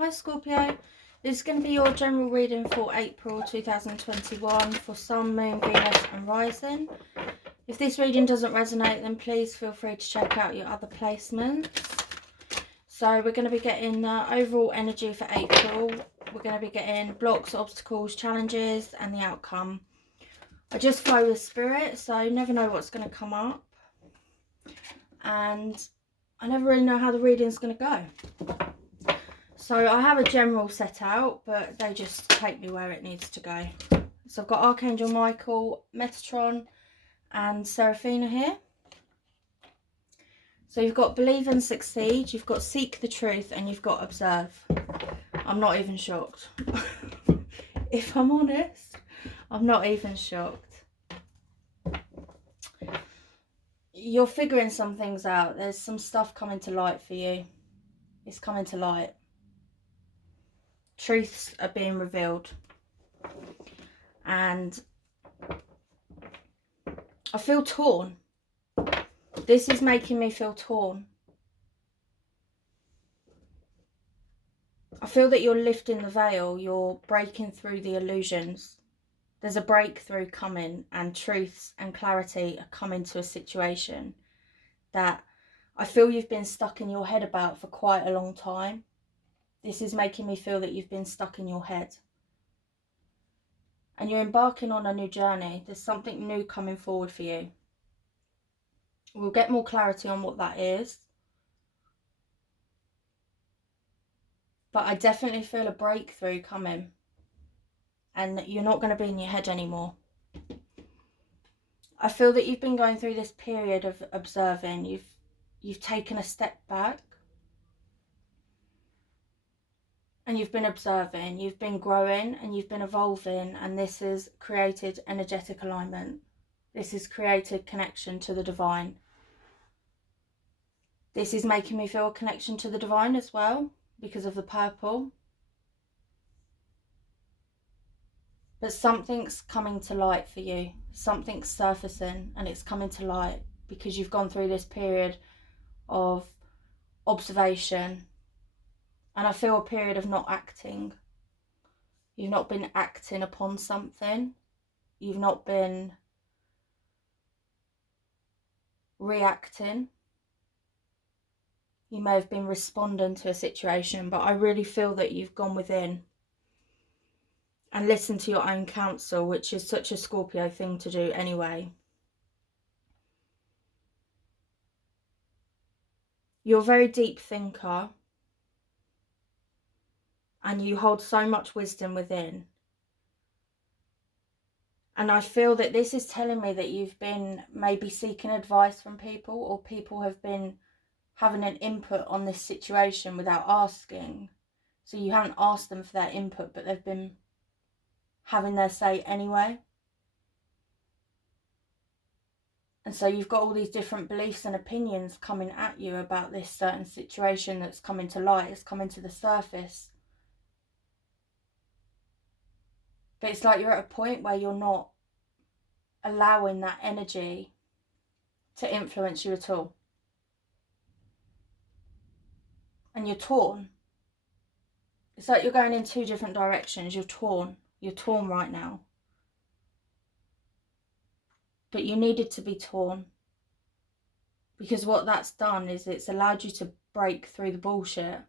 Hi Scorpio, this is going to be your general reading for April 2021 for Sun, Moon, Venus and Rising. If this reading doesn't resonate, then please feel free to check out your other placements. So we're going to be getting overall energy for April. We're going to be getting blocks, obstacles, challenges and the outcome. I just flow with spirit, so you never know what's going to come up. And I never really know how the reading's going to go. So I have a general set out, but they just take me where it needs to go. So I've got Archangel Michael, Metatron and Seraphina here. So you've got believe and succeed, you've got seek the truth and you've got observe. I'm not even shocked. If I'm honest, I'm not even shocked. You're figuring some things out. There's some stuff coming to light for you. It's coming to light. Truths are being revealed. And I feel torn. This is making me feel torn. I feel that you're lifting the veil. You're breaking through the illusions. There's a breakthrough coming and truths and clarity are coming to a situation that I feel you've been stuck in your head about for quite a long time. This is making me feel that you've been stuck in your head. And you're embarking on a new journey. There's something new coming forward for you. We'll get more clarity on what that is. But I definitely feel a breakthrough coming. And you're not going to be in your head anymore. I feel that you've been going through this period of observing. You've taken a step back. And you've been observing, you've been growing and you've been evolving, and this has created energetic alignment. This has created connection to the divine. This is making me feel a connection to the divine as well because of the purple. But something's coming to light for you. Something's surfacing and it's coming to light because you've gone through this period of observation. And I feel a period of not acting. You've not been acting upon something. You've not been reacting. You may have been responding to a situation, but I really feel that you've gone within and listened to your own counsel, which is such a Scorpio thing to do anyway. You're a very deep thinker. And you hold so much wisdom within. And I feel that this is telling me that you've been maybe seeking advice from people, or people have been having an input on this situation without asking. So you haven't asked them for their input, but they've been having their say anyway. And so you've got all these different beliefs and opinions coming at you about this certain situation that's coming to light, it's coming to the surface. But it's like you're at a point where you're not allowing that energy to influence you at all. And you're torn. It's like you're going in two different directions. You're torn. You're torn right now. But you needed to be torn. Because what that's done is it's allowed you to break through the bullshit.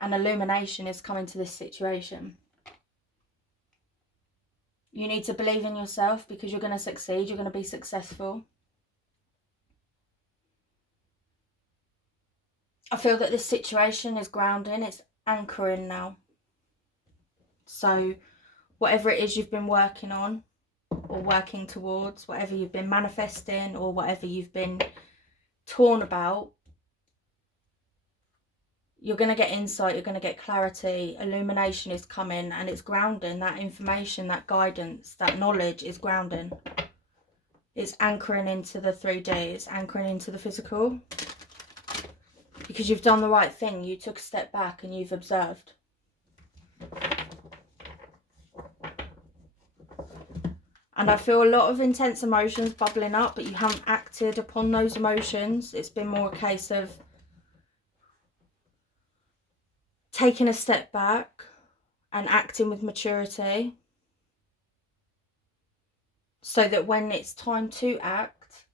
And illumination is coming to this situation. You need to believe in yourself because you're going to succeed. You're going to be successful. I feel that this situation is grounding. It's anchoring now. So whatever it is you've been working on or working towards, whatever you've been manifesting or whatever you've been torn about, you're going to get insight, you're going to get clarity, illumination is coming, and it's grounding. That information, that guidance, that knowledge is grounding. It's anchoring into the 3D, it's anchoring into the physical. Because you've done the right thing, you took a step back and you've observed. And I feel a lot of intense emotions bubbling up, but you haven't acted upon those emotions. It's been more a case of taking a step back and acting with maturity, so that when it's time to act,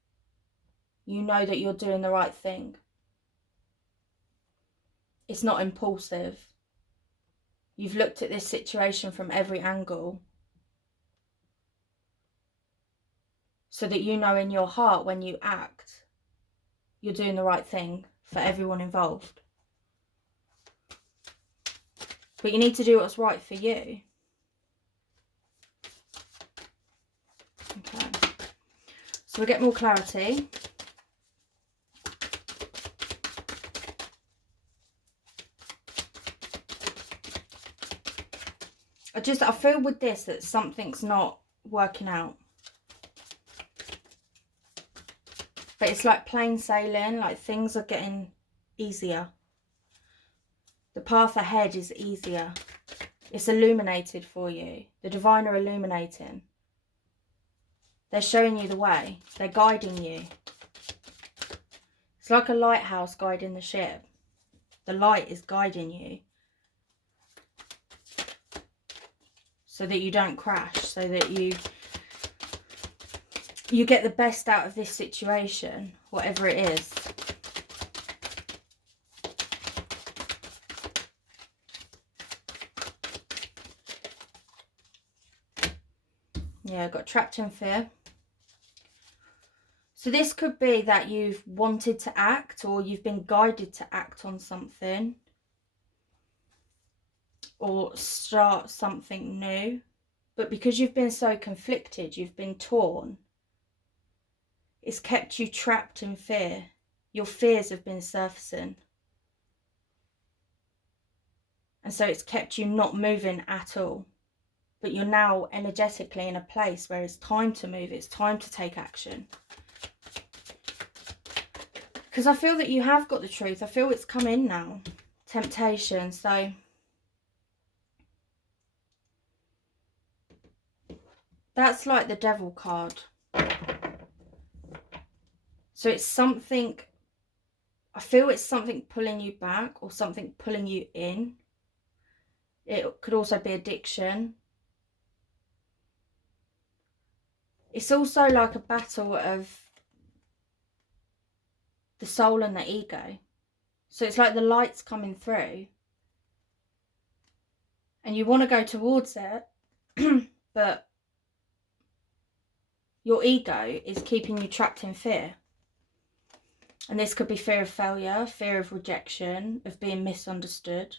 you know that you're doing the right thing. It's not impulsive. You've looked at this situation from every angle, so that you know in your heart when you act, you're doing the right thing for everyone involved. But you need to do what's right for you. Okay. So we get more clarity. I feel with this that something's not working out. But it's like plain sailing, like things are getting easier. The path ahead is easier. It's illuminated for you. The divine are illuminating. They're showing you the way. They're guiding you. It's like a lighthouse guiding the ship. The light is guiding you, so that you don't crash, so that you get the best out of this situation, whatever it is. Yeah, I got trapped in fear. So this could be that you've wanted to act, or you've been guided to act on something, or start something new. But because you've been so conflicted, you've been torn, it's kept you trapped in fear. Your fears have been surfacing. And so it's kept you not moving at all. But you're now energetically in a place where it's time to move. It's time to take action. Because I feel that you have got the truth. I feel it's come in now. Temptation. So that's like the devil card. So it's something, I feel it's something pulling you back or something pulling you in. It could also be addiction. It's also like a battle of the soul and the ego. So it's like the light's coming through and you want to go towards it, but your ego is keeping you trapped in fear. And this could be fear of failure, fear of rejection, of being misunderstood.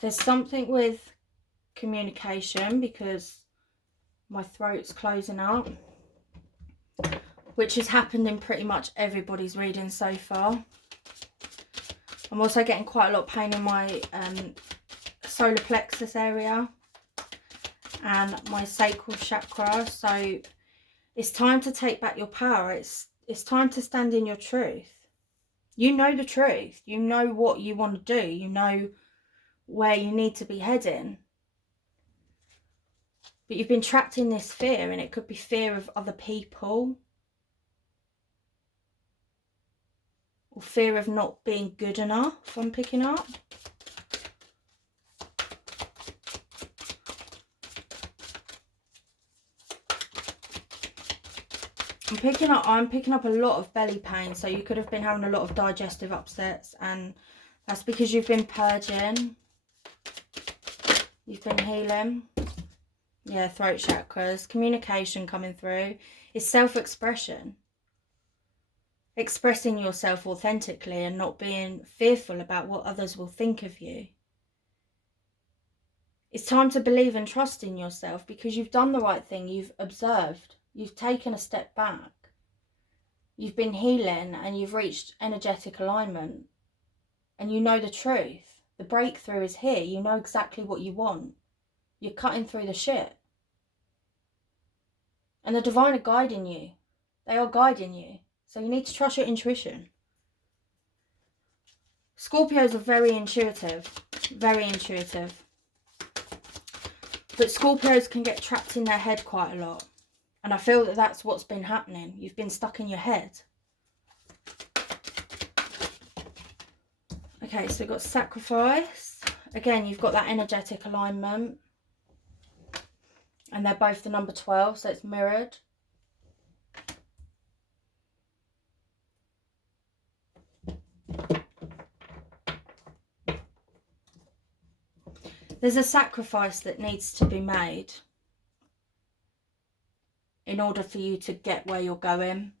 There's something with communication, because my throat's closing up, which has happened in pretty much everybody's reading so far. I'm also getting quite a lot of pain in my solar plexus area and my sacral chakra. So it's time to take back your power. It's time to stand in your truth. You know the truth. You know what you want to do. You know where you need to be heading. But you've been trapped in this fear, and it could be fear of other people, or fear of not being good enough, I'm picking up. I'm picking up a lot of belly pain, so you could have been having a lot of digestive upsets, and that's because you've been purging. You've been healing. Yeah, throat chakras, communication coming through. It's self-expression. Expressing yourself authentically and not being fearful about what others will think of you. It's time to believe and trust in yourself, because you've done the right thing. You've observed. You've taken a step back. You've been healing and you've reached energetic alignment. And you know the truth. The breakthrough is here. You know exactly what you want. You're cutting through the shit. And the divine are guiding you. They are guiding you. So you need to trust your intuition. Scorpios are very intuitive. Very intuitive. But Scorpios can get trapped in their head quite a lot. And I feel that that's what's been happening. You've been stuck in your head. Okay, so we've got sacrifice. Again, you've got that energetic alignment. And they're both the number 12, so it's mirrored. There's a sacrifice that needs to be made in order for you to get where you're going,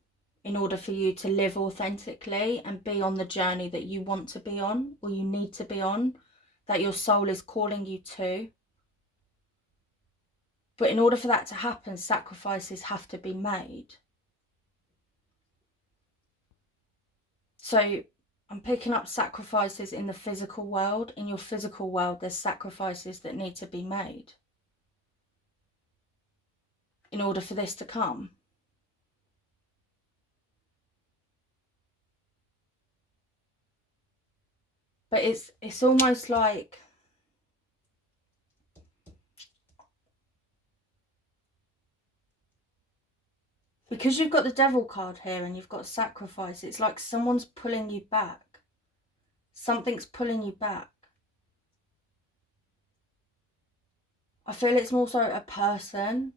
in order for you to live authentically and be on the journey that you want to be on, or you need to be on, that your soul is calling you to. But in order for that to happen, sacrifices have to be made. So I'm picking up sacrifices in the physical world. In your physical world, there's sacrifices that need to be made in order for this to come. But it's almost like because you've got the devil card here and you've got sacrifice, it's like someone's pulling you back. Something's pulling you back. I feel it's more so a person,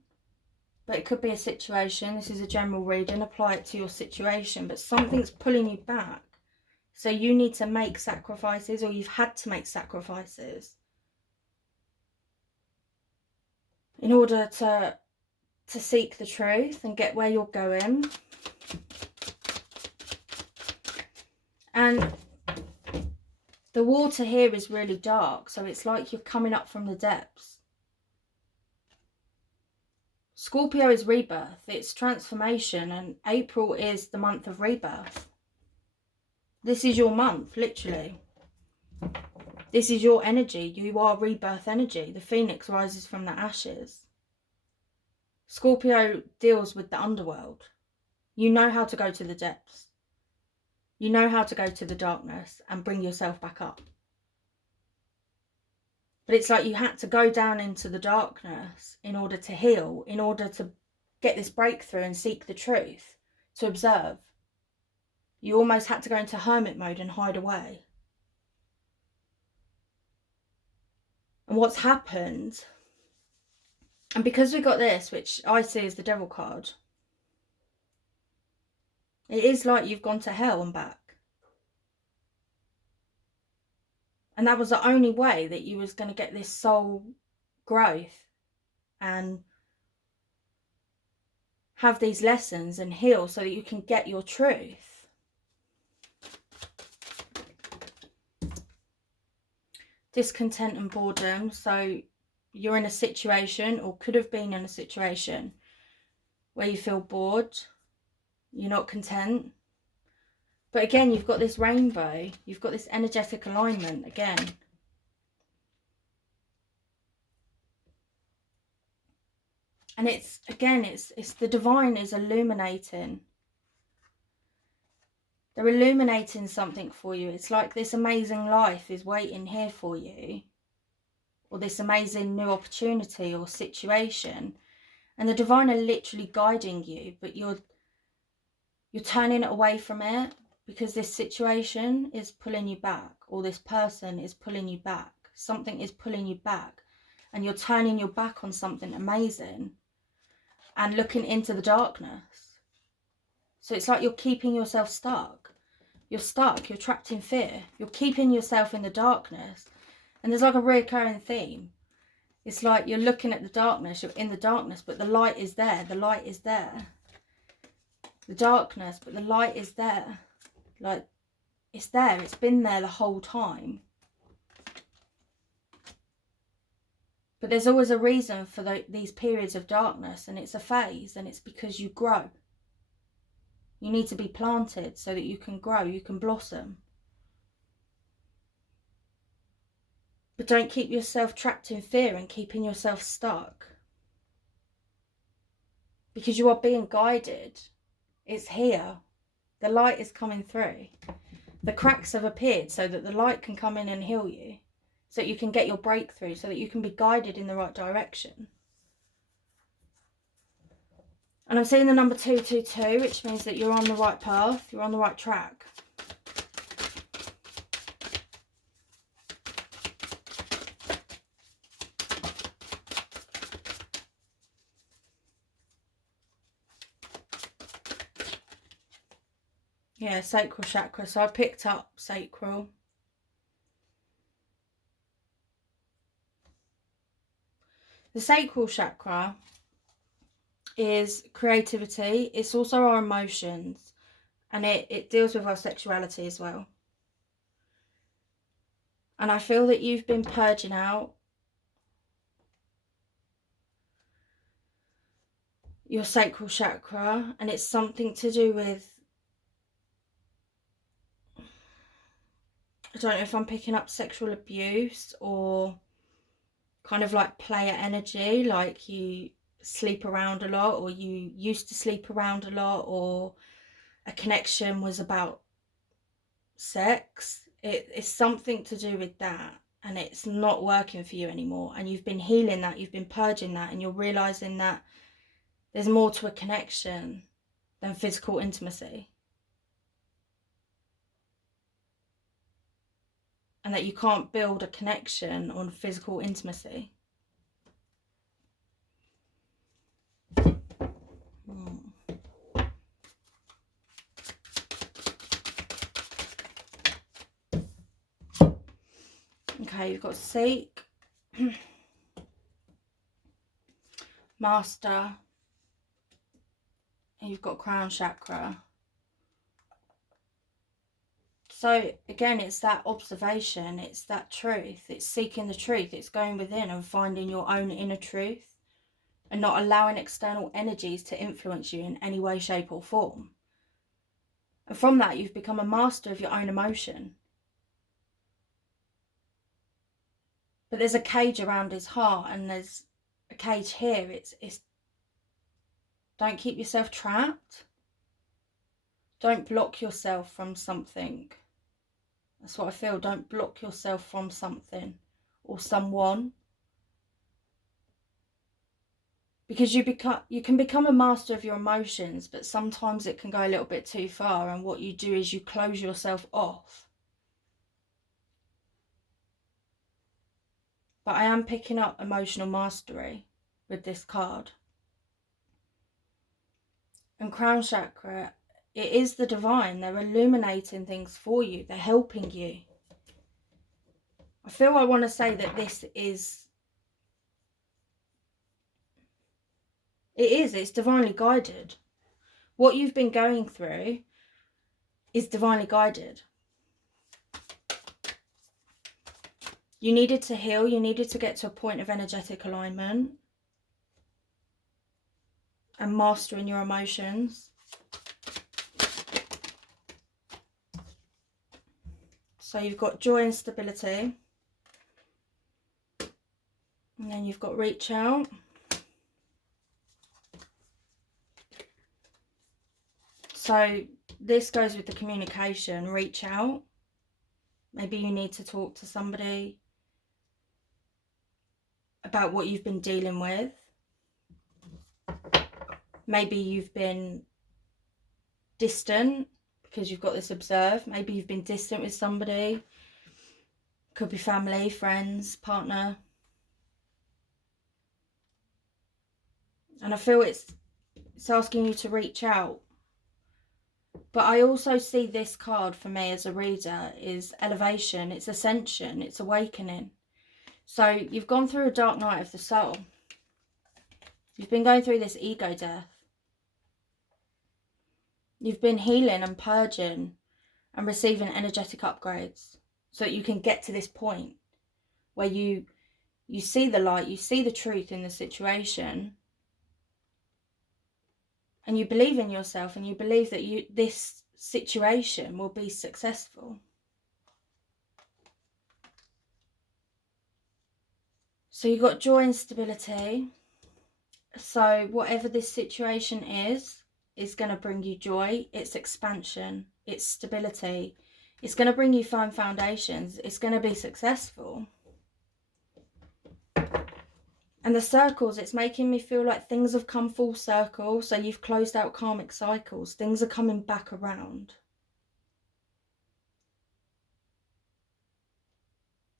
but it could be a situation. This is a general reading, apply it to your situation, but something's pulling you back. So you need to make sacrifices, or you've had to make sacrifices in order to seek the truth and get where you're going. And the water here is really dark, so it's like you're coming up from the depths. Scorpio is rebirth, it's transformation, and April is the month of rebirth. This is your month, literally. This is your energy. You are rebirth energy. The phoenix rises from the ashes. Scorpio deals with the underworld. You know how to go to the depths. You know how to go to the darkness and bring yourself back up. But it's like you had to go down into the darkness in order to heal, in order to get this breakthrough and seek the truth, to observe. You almost had to go into hermit mode and hide away. And what's happened, and because we got this, which I see as the devil card, it is like you've gone to hell and back. And that was the only way that you was going to get this soul growth and have these lessons and heal so that you can get your truth. Discontent and boredom. So you're in a situation, or could have been in a situation, where you feel bored, you're not content. But again, you've got this rainbow, you've got this energetic alignment again. And it's the divine is illuminating. They're illuminating something for you. It's like this amazing life is waiting here for you, or this amazing new opportunity or situation. And the divine are literally guiding you, but you're turning away from it because this situation is pulling you back, or this person is pulling you back. Something is pulling you back, and you're turning your back on something amazing and looking into the darkness. So it's like you're keeping yourself stuck. You're stuck, you're trapped in fear. You're keeping yourself in the darkness. And there's like a recurring theme. It's like you're looking at the darkness, you're in the darkness, but the light is there, the light is there. The darkness, but the light is there. Like, it's there, it's been there the whole time. But there's always a reason for these periods of darkness, and it's a phase, and it's because you grow. You need to be planted so that you can grow, you can blossom. But don't keep yourself trapped in fear and keeping yourself stuck. Because you are being guided. It's here. The light is coming through. The cracks have appeared so that the light can come in and heal you. So that you can get your breakthrough, so that you can be guided in the right direction. And I'm seeing the number 222, which means that you're on the right path, you're on the right track. Yeah, sacral chakra. So I picked up sacral. The sacral chakra is creativity. It's also our emotions. And it deals with our sexuality as well. And I feel that you've been purging out your sacral chakra. And it's something to do with, I don't know if I'm picking up sexual abuse or kind of like player energy, like you sleep around a lot, or you used to sleep around a lot, or a connection was about sex. It's something to do with that, and it's not working for you anymore, and you've been healing that, you've been purging that, and you're realizing that there's more to a connection than physical intimacy, and that you can't build a connection on physical intimacy. Okay, you've got Seek, Master, and you've got Crown Chakra. So again, it's that observation, it's that truth, it's seeking the truth, it's going within and finding your own inner truth and not allowing external energies to influence you in any way, shape or form. And from that, you've become a master of your own emotion. But there's a cage around his heart, and there's a cage here. It's don't keep yourself trapped. Don't block yourself from something. That's what I feel. Don't block yourself from something or someone. Because you can become a master of your emotions, but sometimes it can go a little bit too far, and what you do is you close yourself off. But I am picking up emotional mastery with this card. And Crown Chakra, it is the divine. They're illuminating things for you. They're helping you. I feel I want to say that this is, it's divinely guided. What you've been going through is divinely guided. You needed to heal. You needed to get to a point of energetic alignment and mastering your emotions. So you've got joy and stability. And then you've got reach out. So this goes with the communication, reach out. Maybe you need to talk to somebody about what you've been dealing with. Maybe you've been distant because you've got this observe. Maybe you've been distant with somebody. Could be family, friends, partner. And I feel it's asking you to reach out. But I also see this card for me as a reader is elevation, it's ascension, it's awakening. So you've gone through a dark night of the soul. You've been going through this ego death. You've been healing and purging and receiving energetic upgrades so that you can get to this point where you see the light, you see the truth in the situation, and you believe in yourself, and you believe that this situation will be successful. So you've got joy and stability. So whatever this situation is going to bring you joy. It's expansion. It's stability. It's going to bring you firm foundations. It's going to be successful. And the circles, it's making me feel like things have come full circle. So you've closed out karmic cycles. Things are coming back around.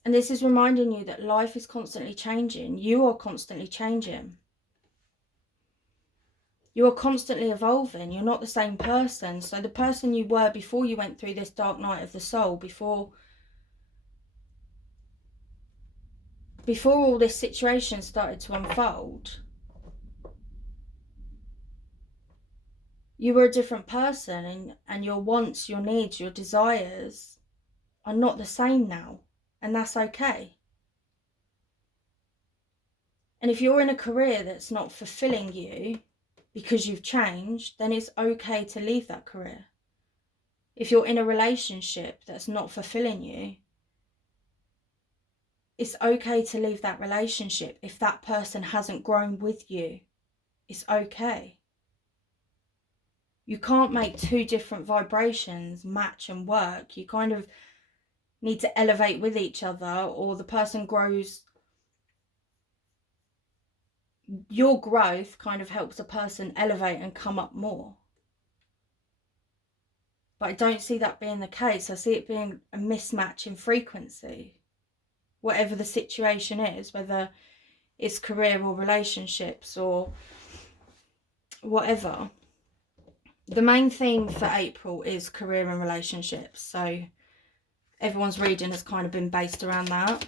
And this is reminding you that life is constantly changing. You are constantly changing. You are constantly evolving. You're not the same person. So the person you were before you went through this dark night of the soul, before all this situation started to unfold, you were a different person, and your wants, your needs, your desires are not the same now, and that's okay. And if you're in a career that's not fulfilling you because you've changed, then it's okay to leave that career. If you're in a relationship that's not fulfilling you, it's okay to leave that relationship if that person hasn't grown with you. It's okay. You can't make two different vibrations match and work. You kind of need to elevate with each other, or the person grows. Your growth kind of helps a person elevate and come up more. But I don't see that being the case. I see it being a mismatch in frequency. Whatever the situation is, whether it's career or relationships or whatever. The main theme for April is career and relationships. So everyone's reading has kind of been based around that.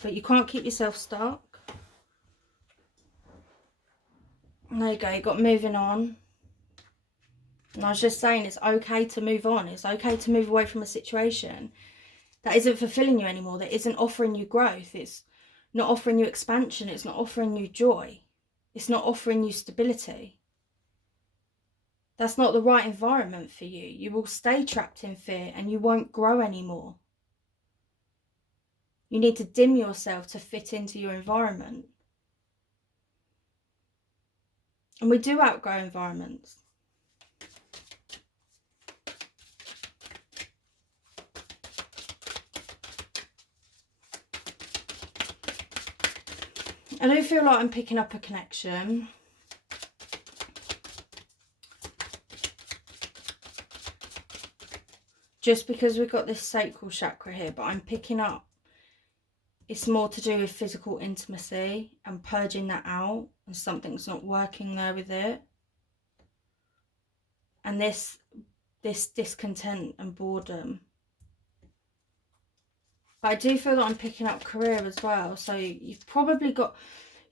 But you can't keep yourself stuck. There you go, you got moving on. And I was just saying, it's okay to move on. It's okay to move away from a situation that isn't fulfilling you anymore, that isn't offering you growth. It's not offering you expansion. It's not offering you joy. It's not offering you stability. That's not the right environment for you. You will stay trapped in fear and you won't grow anymore. You need to dim yourself to fit into your environment. And we do outgrow environments. I do feel like I'm picking up a connection. Just because we've got this sacral chakra here, but I'm picking up, it's more to do with physical intimacy and purging that out, and something's not working there with it. And this discontent and boredom. But I do feel that I'm picking up career as well. So you've probably got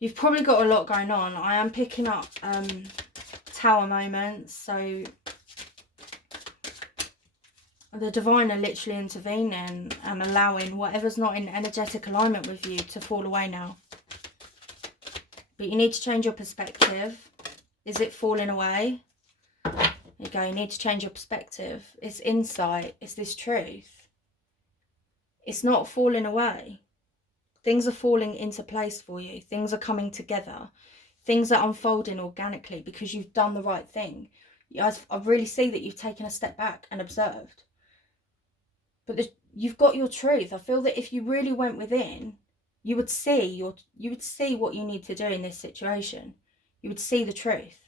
a lot going on. I am picking up tower moments. So the divine are literally intervening and allowing whatever's not in energetic alignment with you to fall away now. But you need to change your perspective. Is it falling away? There you go, you need to change your perspective. It's insight, it's this truth. It's not falling away. Things are falling into place for you. Things are coming together. Things are unfolding organically because you've done the right thing. I really see that you've taken a step back and observed. But you've got your truth. I feel that if you really went within, you would see what you need to do in this situation. You would see the truth.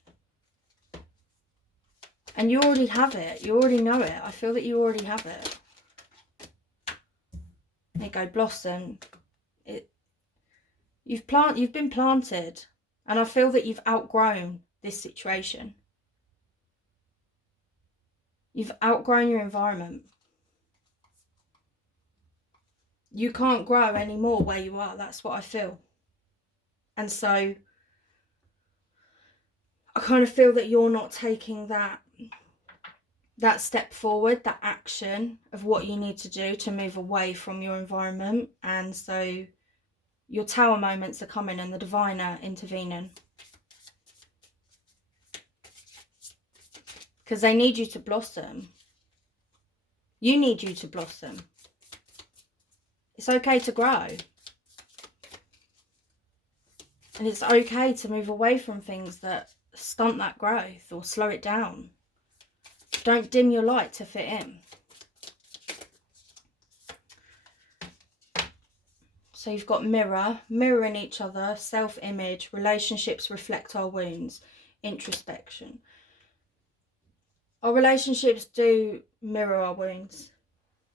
And you already have it. You already know it. I feel that you already have it. There you go, blossom. You've been planted, and I feel that you've outgrown this situation. You've outgrown your environment. You can't grow anymore where you are. That's what I feel. And so I kind of feel that you're not taking that step forward, that action of what you need to do to move away from your environment. And so your tower moments are coming and the divine are intervening. Because they need you to blossom. You need you to blossom. It's okay to grow. And it's okay to move away from things that stunt that growth or slow it down. Don't dim your light to fit in. So you've got mirroring each other, self-image, relationships reflect our wounds, introspection. Our relationships do mirror our wounds.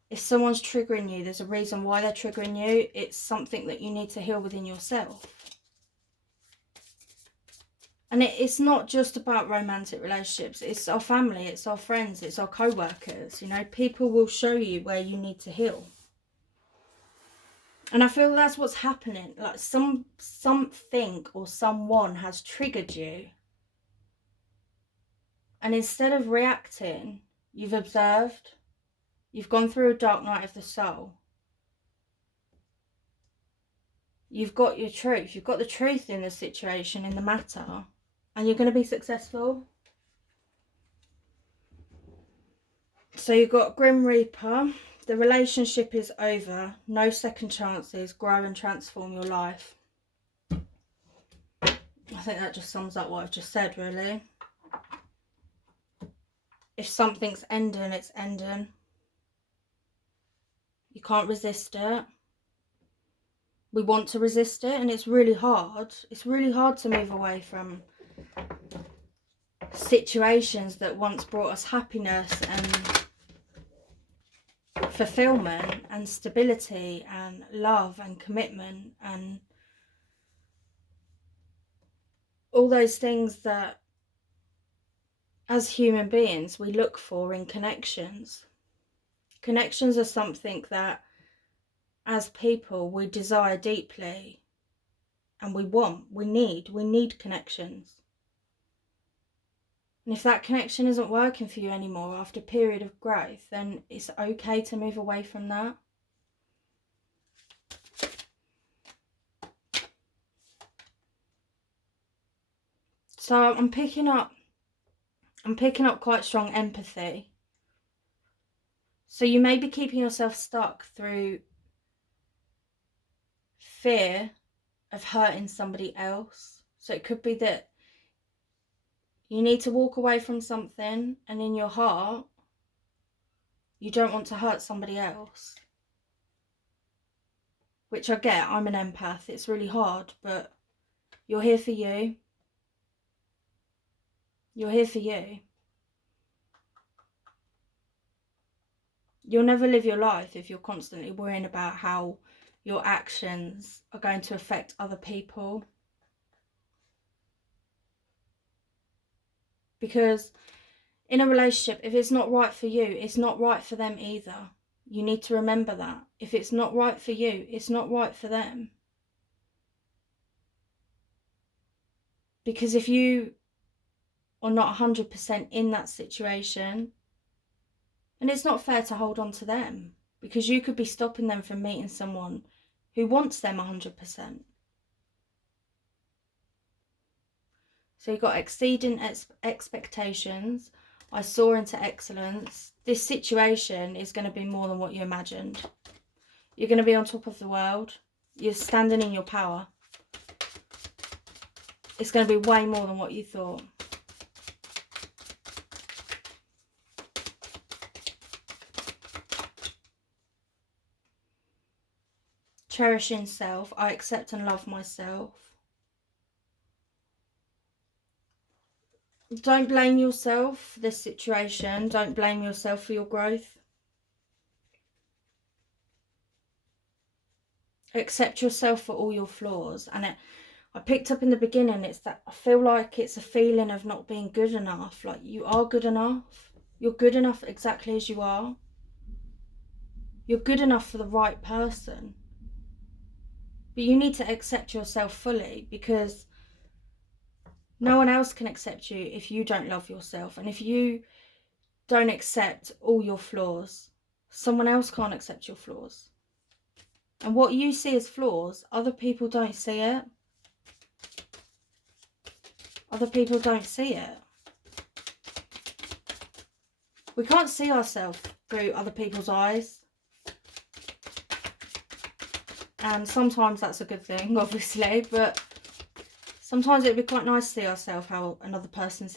If someone's triggering you, there's a reason why they're triggering you. It's something that you need to heal within yourself. And it's not just about romantic relationships. It's our family, it's our friends, it's our co-workers. You know, people will show you where you need to heal. And I feel that's what's happening. Like something or someone has triggered you. And instead of reacting, you've observed. You've gone through a dark night of the soul. You've got your truth. You've got the truth in the situation, in the matter. And you're going to be successful. So you've got Grim Reaper. The relationship is over. No second chances. Grow and transform your life. I think that just sums up what I've just said, really. If something's ending, it's ending. You can't resist it. We want to resist it, and it's really hard. It's really hard to move away from situations that once brought us happiness and fulfillment and stability and love and commitment and all those things that as human beings we look for in connections. Connections are something that as people we desire deeply and we want, we need connections. And if that connection isn't working for you anymore after a period of growth, then it's okay to move away from that. So I'm picking up quite strong empathy. So you may be keeping yourself stuck through fear of hurting somebody else. So it could be that you need to walk away from something and in your heart you don't want to hurt somebody else. Which I get, I'm an empath, it's really hard, but you're here for you. You're here for you. You'll never live your life if you're constantly worrying about how your actions are going to affect other people. Because in a relationship, if it's not right for you, it's not right for them either. You need to remember that. If it's not right for you, it's not right for them. Because if you are not 100% in that situation, and it's not fair to hold on to them, because you could be stopping them from meeting someone who wants them 100%. So you've got exceeding expectations. I soar into excellence. This situation is going to be more than what you imagined. You're going to be on top of the world. You're standing in your power. It's going to be way more than what you thought. Cherishing self. I accept and love myself. Don't blame yourself for this situation. Don't blame yourself for your growth. Accept yourself for all your flaws. And I picked up in the beginning, it's that I feel like it's a feeling of not being good enough. Like you are good enough. You're good enough exactly as you are. You're good enough for the right person. But you need to accept yourself fully, because no one else can accept you if you don't love yourself. And if you don't accept all your flaws, someone else can't accept your flaws. And what you see as flaws, other people don't see it. Other people don't see it. We can't see ourselves through other people's eyes. And sometimes that's a good thing, obviously, but sometimes it'd be quite nice to see ourselves how another person sees